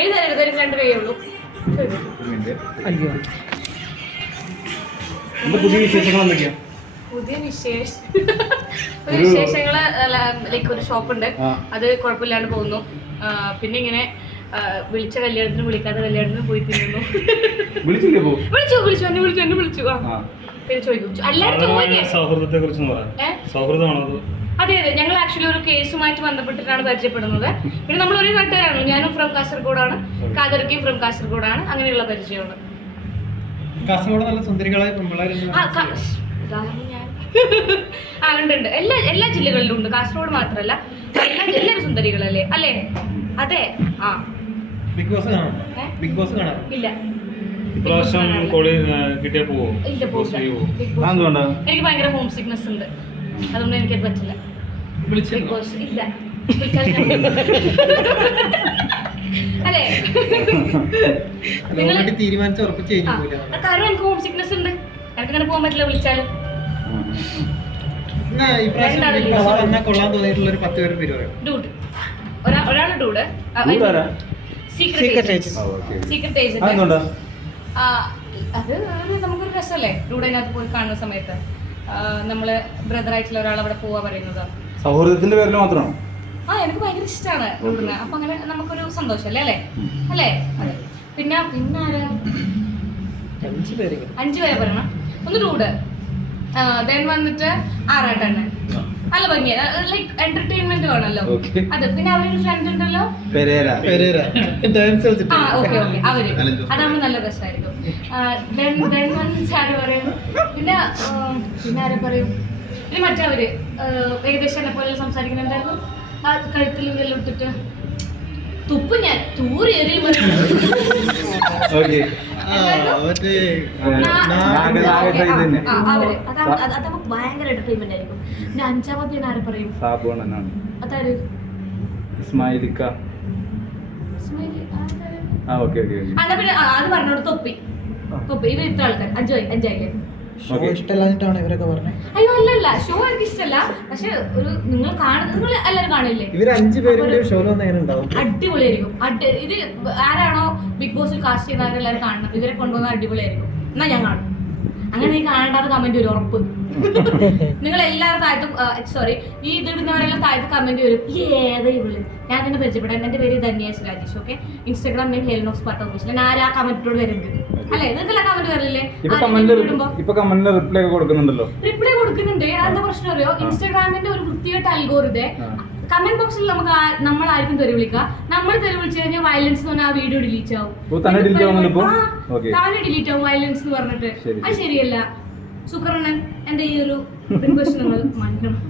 എഴുതാനും രണ്ട് കൈയേ ഉള്ളൂ. പുതിയ വിശേഷങ്ങൾ എന്തൊക്കെയാ? പുതിയ വിശേഷങ്ങള് ലൈക്ക് ഒരു ഷോപ്പുണ്ട്, അത് കുഴപ്പമില്ലാണ്ട് പോകുന്നു. പിന്നെ ഇങ്ങനെ വിളിച്ച കല്യാണത്തിന് വിളിക്കാത്ത കല്യാണത്തിന് പോയി തിന്നുന്നു. വിളിച്ചു എന്നെ വിളിച്ചു പിന്നെ ചോദിച്ചു എല്ലാവരും. അതെ അതെ, ഞങ്ങൾ ആക്ച്വലി ഒരു കേസുമായിട്ട് ബന്ധപ്പെട്ടിട്ടാണ് പരിചയപ്പെടുന്നത്. പിന്നെ നമ്മൾ ഒരു നാട്ടുകാരാണ്. ഞാനും ഫ്രം കാസർഗോഡാണ്, കാതർക്കിയും ഫ്രം കാസർഗോഡാണ്. അങ്ങനെയുള്ള പരിചയമാണ്. കാസർഗോഡ് നല്ല സുന്ദരികളായ ഉണ്ട്. എല്ലാ ജില്ലകളിലും ഉണ്ട്, കാസർഗോഡ് മാത്രമല്ല. എല്ലാവരും സുന്ദരികളല്ലേ അല്ലേ? അതെ. ആ ബിഗ് ബോസ് കാണാം. ഇല്ല, എനിക്ക് ഭയങ്കര ഹോം സിക്നെസ് ഉണ്ട്, അതുകൊണ്ട് എനിക്കത് പറ്റില്ല. ബിഗ് ബോസ് ഇല്ല. അല്ലേ? കാരണം എനിക്ക് ഹോം സിക്നെസ് ഉണ്ട്, എനിക്കങ്ങനെ പോകാൻ പറ്റില്ല വിളിച്ചാലും. ഒരാള് ഡൂഡ്, സീക്രട്ട് ഏജന്റ്. അത് നമുക്കൊരു രസമല്ലേ ഡൂഡിനകത്ത് പോയി കാണുന്ന സമയത്ത്. നമ്മള് ബ്രദർ ആയിട്ടുള്ള ഒരാൾ അവിടെ പോവാ പറയുന്നത് സൗഹൃദത്തിന്റെ പേരിൽ മാത്രമാണോ? എനിക്ക് ഭയങ്കര ഇഷ്ടമാണ് ഡൂഡിനെ. അപ്പൊ അങ്ങനെ നമുക്കൊരു സന്തോഷല്ലേ അല്ലേ? അല്ലേ? അതെ. പിന്നെ ആരാ? 5 പേരെ പറയണം. ഒന്ന് ഡൂഡ്, ദെൻ വന്നിട്ട് ആറാട്ടണ്ണൻ. നല്ല ഭംഗിയാ, ലൈക്ക് എന്റർടൈൻമെന്റ് വേണമല്ലോ അത്. പിന്നെ അവരൊരു ഫ്രണ്ട് ഉണ്ടല്ലോ, ഓക്കെ അവര്, അതാകുമ്പോ നല്ല രസമായിരിക്കും. ആര് പറയും? പിന്നെ ആരെ പറയും? പിന്നെ മറ്റവര് ഏകദേശം എന്നെ പോലെ സംസാരിക്കുന്ന എന്തായിരുന്നു, ആ കഴുത്തിൽ ഇതെല്ലാം ഇട്ടിട്ട് തുപ്പ് ഞാൻ തൂറി എറിയും. അവര് അതപ്പോ ഭയങ്കര എന്റർടൈൻമെന്റ് ആയിരിക്കും. പിന്നെ 5ാമത്തെ ആരെ പറയും? അതാര്? പിന്നെ അത് പറഞ്ഞോട് തൊപ്പി ഇത് ഇത്ര ആൾക്കാർ 5 ഇഷ്ടമല്ലാഞ്ഞിട്ടാണ് ഇവരൊക്കെ പറഞ്ഞത്. അയ്യോ അല്ലല്ല, ഷോ എനിക്ക് ഇഷ്ടമല്ല. പക്ഷെ ഒരു നിങ്ങൾ എല്ലാവരും കാണില്ലേ? ഇവര് 5 പേരും ഷോ അടിപൊളിയായിരിക്കും. ഇത് ആരാണോ ബിഗ് ബോസിൽ കാസ്റ്റ് ചെയ്യുന്ന ആരെല്ലാവരും കാണണം. ഇവരെ കൊണ്ടുവന്ന അടിപൊളിയായിരിക്കും. എന്നാ ഞാൻ കാണും. അങ്ങനെ നീ കാണേണ്ടാത്ത കമന്റ് വരും ഉറപ്പ്. നിങ്ങൾ എല്ലാവരും താഴത്തും ഈ ഇതിടുന്നവരെല്ലാം താഴത്ത് കമന്റ് വരും, ഏതാ ഇവള്. ഞാൻ തന്നെ പരിചയപ്പെടാം. എന്റെ പേര് Dhanyas Rajesh. Okay, Instagram name ഹെൽനോക്സ് പാർട്ട് ഓഫീഷ്യൽ. ഞാൻ ആ കമന്റിനോട് വരുന്നത് അല്ലേ? നിങ്ങൾക്കെല്ലാം കമന്റ് വരില്ലേ? റിപ്ലൈ കൊടുക്കുന്നുണ്ട്. അതെന്താ പ്രശ്നം അറിയോ? ഇൻസ്റ്റാഗ്രാമിന്റെ ഒരു വൃത്തികെട്ട അൽഗോരിതം. കമന്റ് ബോക്സിൽ നമുക്ക് നമ്മളായിരിക്കും തെറി വിളിക്കുക. നമ്മൾ തെറി വിളിച്ചു കഴിഞ്ഞാൽ വയലൻസ് എന്ന് പറഞ്ഞാൽ ആ വീഡിയോ ഡിലീറ്റ് ആവും. താനെ ഡിലീറ്റ് ആവും വയലൻസ് എന്ന് പറഞ്ഞിട്ട്. അത് ശരിയല്ല. സുക്കറണ്ണൻ എന്റെ ഈ ഒരു റിക്വസ്റ്റ് നിങ്ങൾ മാനിക്കണം.